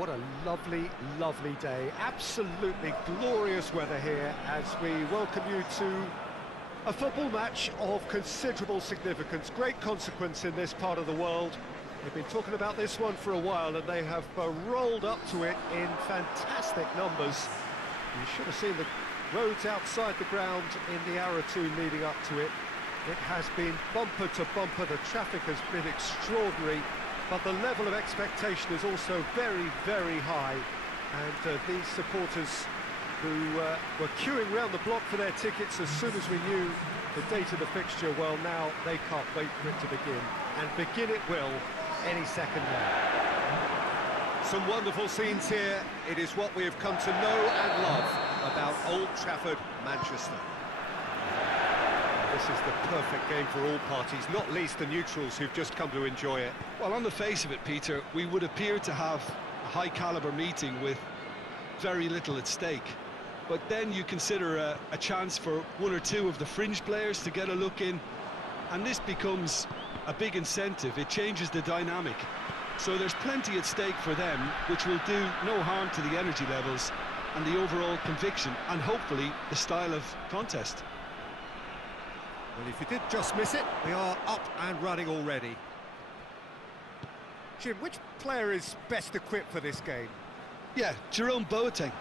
What a lovely, lovely day. Absolutely glorious weather here as we welcome you to a football match of considerable significance, great consequence in this part of the world. They've been talking about this one for a while and they have rolled up to it in fantastic numbers. You should have seen the roads outside the ground in the hour or two leading up to it. It has been bumper to bumper, the traffic has been extraordinary, but the level of expectation is also very, very high. And these supporters who were queuing round the block for their tickets as soon as we knew the date of the fixture, well, now they can't wait for it to begin. And begin it will any second now. Some wonderful scenes here. It is what we have come to know and love about Old Trafford, Manchester. This is the perfect game for all parties, not least the neutrals who've just come to enjoy it. Well, on the face of it, Peter, we would appear to have a high-caliber meeting with very little at stake. But then you consider a chance for one or two of the fringe players to get a look in, and this becomes a big incentive. It changes the dynamic. So there's plenty at stake for them, which will do no harm to the energy levels and the overall conviction, and hopefully the style of contest. Well, if you did just miss it, we are up and running already. Jim, which player is best equipped for this game? Yeah, Jerome Boateng.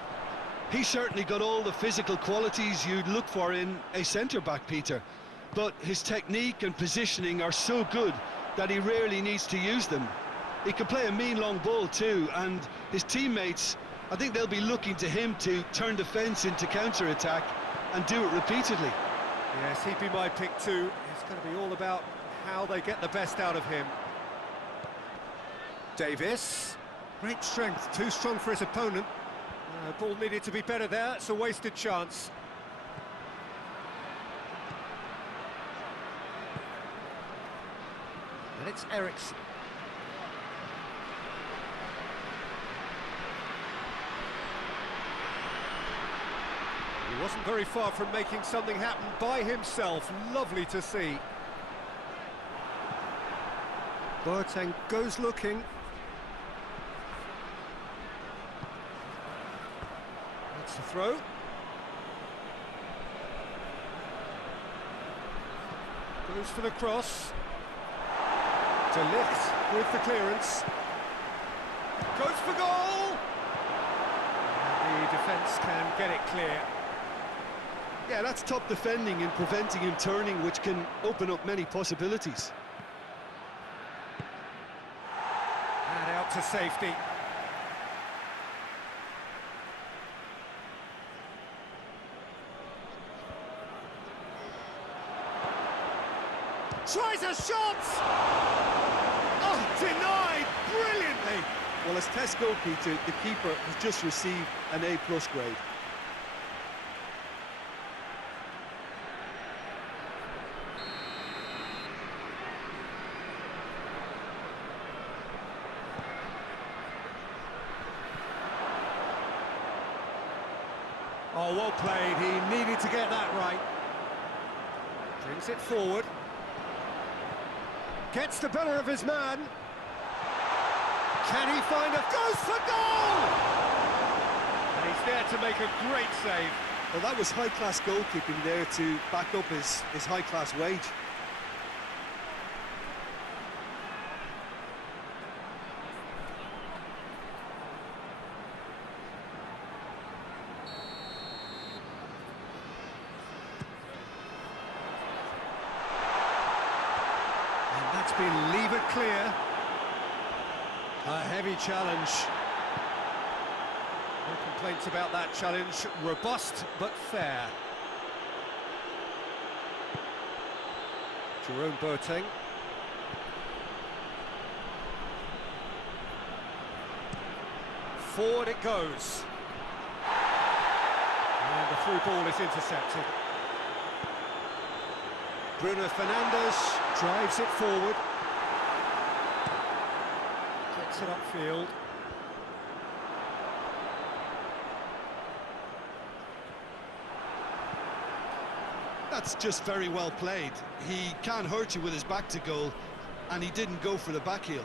He certainly got all the physical qualities you'd look for in a centre-back, Peter. But his technique and positioning are so good that he rarely needs to use them. He can play a mean long ball too, and his teammates, I think they'll be looking to him to turn defence into counter-attack and do it repeatedly. Yes, he'd be my pick too. It's going to be all about how they get the best out of him. Davis, great strength, too strong for his opponent. Ball needed to be better there, it's a wasted chance. And it's Eriksen. He wasn't very far from making something happen by himself. Lovely to see. Boateng goes looking. That's the throw. Goes for the cross. De Ligt with the clearance. Goes for goal! And the defence can get it clear. Yeah, that's top defending and preventing him turning, which can open up many possibilities. And out to safety. Tries a shot! Oh, denied brilliantly! Well, as test goal, Peter, the keeper has just received an A+ grade. Oh, well played. He needed to get that right. Brings it forward. Gets the better of his man. Can he find a... Goes for goal! And he's there to make a great save. Well, that was high-class goalkeeping there to back up his high-class wage. That's been levered clear. A heavy challenge. No complaints about that challenge. Robust but fair. Jerome Boateng. Forward it goes. And the through ball is intercepted. Bruno Fernandes drives it forward. Gets it upfield. That's just very well played. He can't hurt you with his back to goal, and he didn't go for the back heel.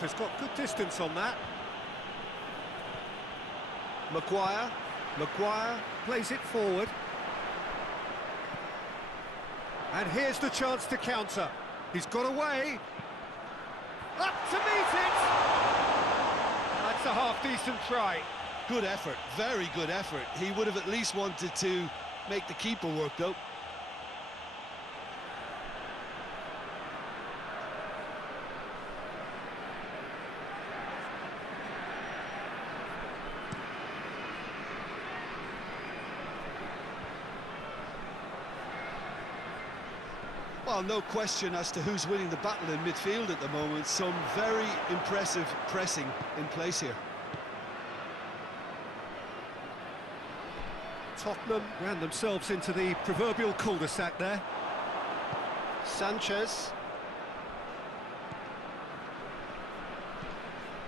Keeper's got good distance on that. Maguire plays it forward. And here's the chance to counter. He's got away. Up to meet it! That's a half-decent try. Good effort, very good effort. He would have at least wanted to make the keeper work, though. Well, no question as to who's winning the battle in midfield at the moment. Some very impressive pressing in place here. Tottenham ran themselves into the proverbial cul-de-sac there. Sanchez.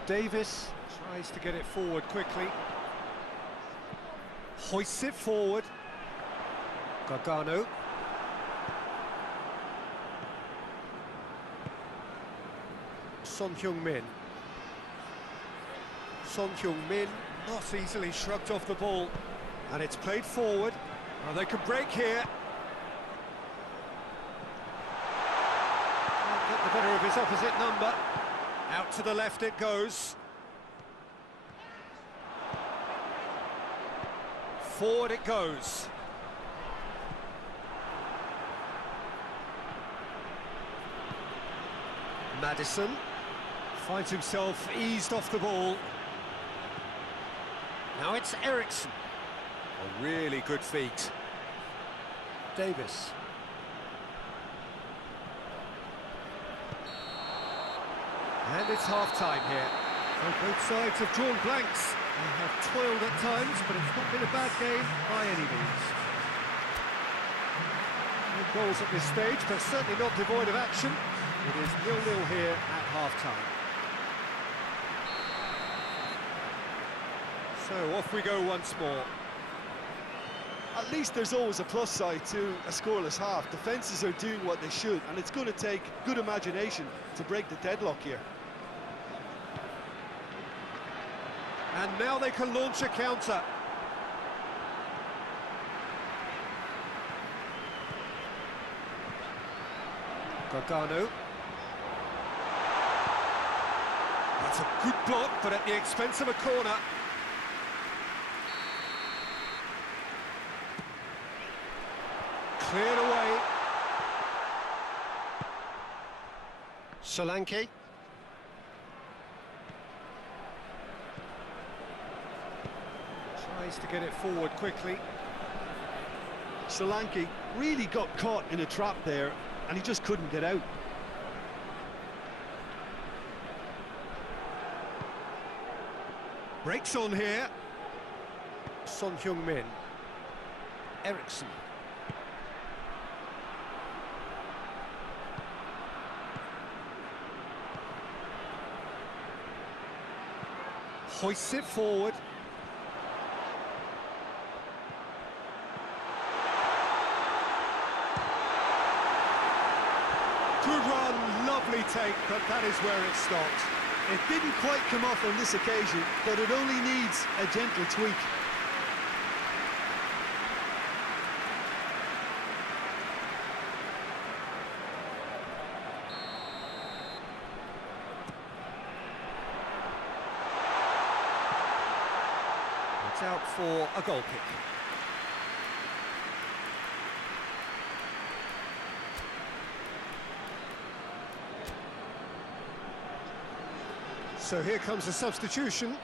Davis tries to get it forward quickly. Hoists it forward. Gargano. Son Heung-min. Son Heung-min not easily shrugged off the ball. And it's played forward. Well, they could break here. Can't get the better of his opposite number. Out to the left it goes. Forward it goes. Maddison finds himself eased off the ball. Now it's Eriksen. A really good feat. Davis. And it's half-time here. So both sides have drawn blanks. They have toiled at times, but it's not been a bad game by any means. No goals at this stage, but certainly not devoid of action. It is 0-0 here at half-time. So off we go once more. At least there's always a plus side to a scoreless half. Defences are doing what they should, and it's going to take good imagination to break the deadlock here. And now they can launch a counter. Gargano. That's a good block, but at the expense of a corner. Cleared away. Solanke. Tries to get it forward quickly. Solanke really got caught in a trap there, and he just couldn't get out. Breaks on here. Son Heung-min. Eriksen. Hoists it forward. Good run, lovely take, but that is where it stopped. It didn't quite come off on this occasion, but it only needs a gentle tweak. It's out for a goal kick. So here comes a substitution.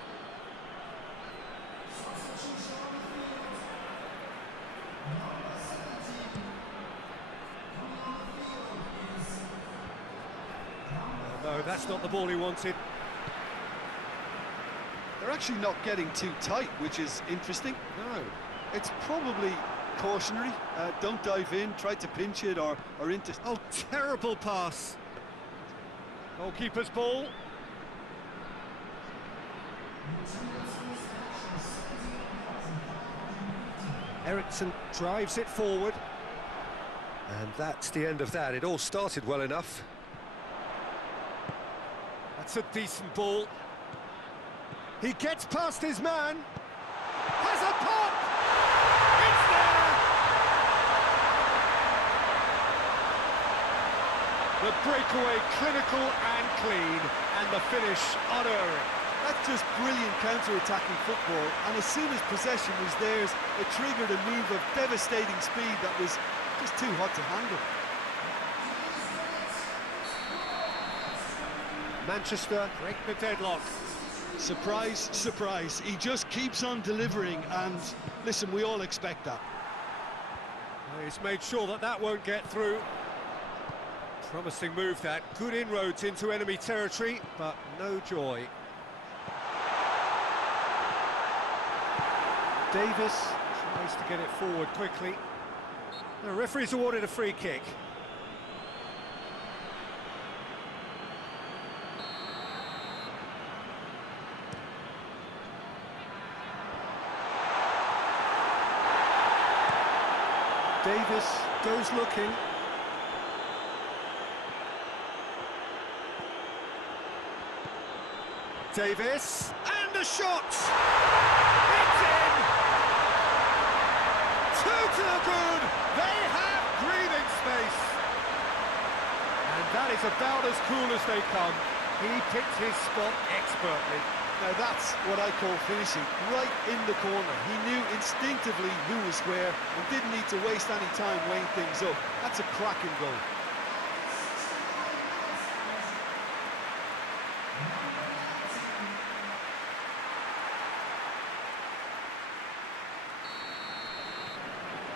No, that's not the ball he wanted. They're actually not getting too tight, which is interesting. No. It's probably cautionary. Don't dive in, try to pinch it or into... Oh, terrible pass. Goalkeeper's ball. Eriksen drives it forward. And that's the end of that. It all started well enough. That's a decent ball. He gets past his man. Has a pop! It's there! The breakaway clinical and clean, and the finish unerring. That's just brilliant counter-attacking football, and as soon as possession was theirs, it triggered a move of devastating speed that was just too hot to handle. Manchester break the deadlock. Surprise, surprise, he just keeps on delivering, and listen, we all expect that. He's made sure that that won't get through. Promising move that, good inroads into enemy territory, but no joy. Davis tries to get it forward quickly. The referee's awarded a free kick. Davis goes looking. Davis, and a shot! It's in! Two to the good! They have breathing space! And that is about as cool as they come. He picked his spot expertly. Now that's what I call finishing, right in the corner. He knew instinctively who was square and didn't need to waste any time weighing things up. That's a cracking goal.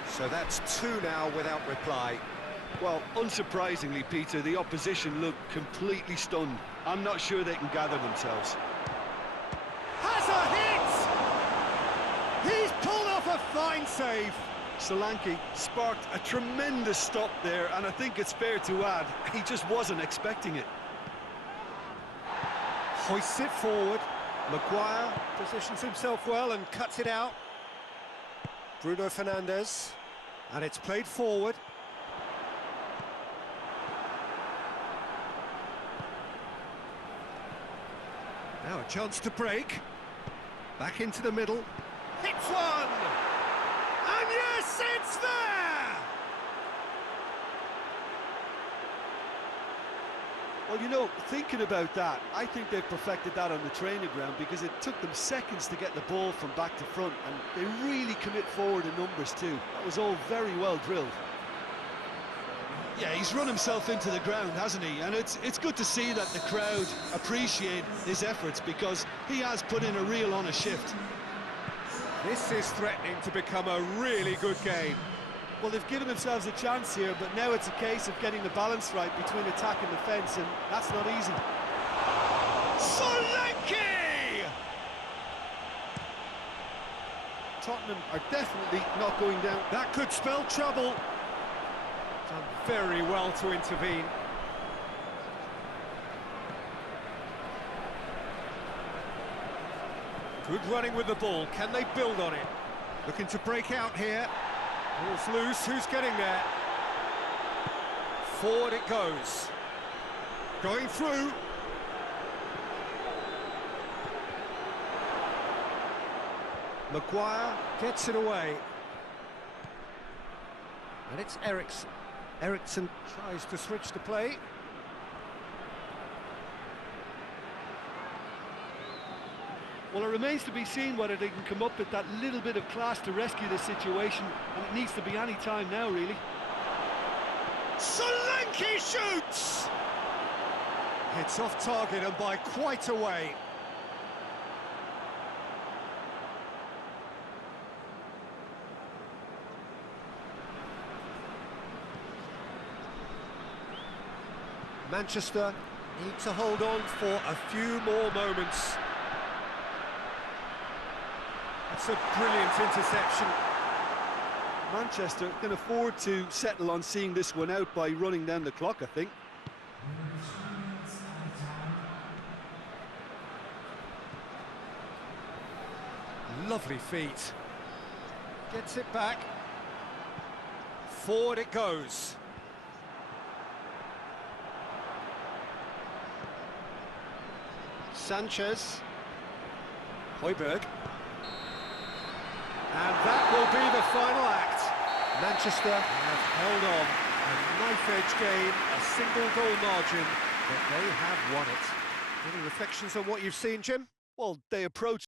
So that's two now without reply. Well, unsurprisingly, Peter, the opposition look completely stunned. I'm not sure they can gather themselves. Has a hit! He's pulled off a fine save. Solanke sparked a tremendous stop there, and I think it's fair to add, he just wasn't expecting it. Hoists it forward. Maguire positions himself well and cuts it out. Bruno Fernandes. And it's played forward. Now a chance to break. Back into the middle. Hits one! And yes, it's there! Well, you know, thinking about that, I think they've perfected that on the training ground because it took them seconds to get the ball from back to front, and they really commit forward in numbers too. That was all very well drilled. Yeah, he's run himself into the ground, hasn't he? And it's good to see that the crowd appreciate his efforts because he has put in a real honest shift. This is threatening to become a really good game. Well, they've given themselves a chance here, but now it's a case of getting the balance right between attack and defence, and that's not easy. Solanke! Tottenham are definitely not going down. That could spell trouble. Done very well to intervene. Good running with the ball. Can they build on it? Looking to break out here. Ball's loose. Who's getting there? Forward it goes. Going through. Maguire gets it away. And it's Eriksson. Eriksson tries to switch the play. Well, it remains to be seen whether they can come up with that little bit of class to rescue this situation, and it needs to be any time now, really. Solanke shoots! It's off target and by quite a way. Manchester need to hold on for a few more moments. That's a brilliant interception. Manchester can afford to settle on seeing this one out by running down the clock, I think. Lovely feet. Gets it back. Forward it goes. Sanchez. Højbjerg. And that will be the final act. Manchester have held on. A knife-edge game, a single-goal margin, but they have won it. Any reflections on what you've seen, Jim? Well, they approach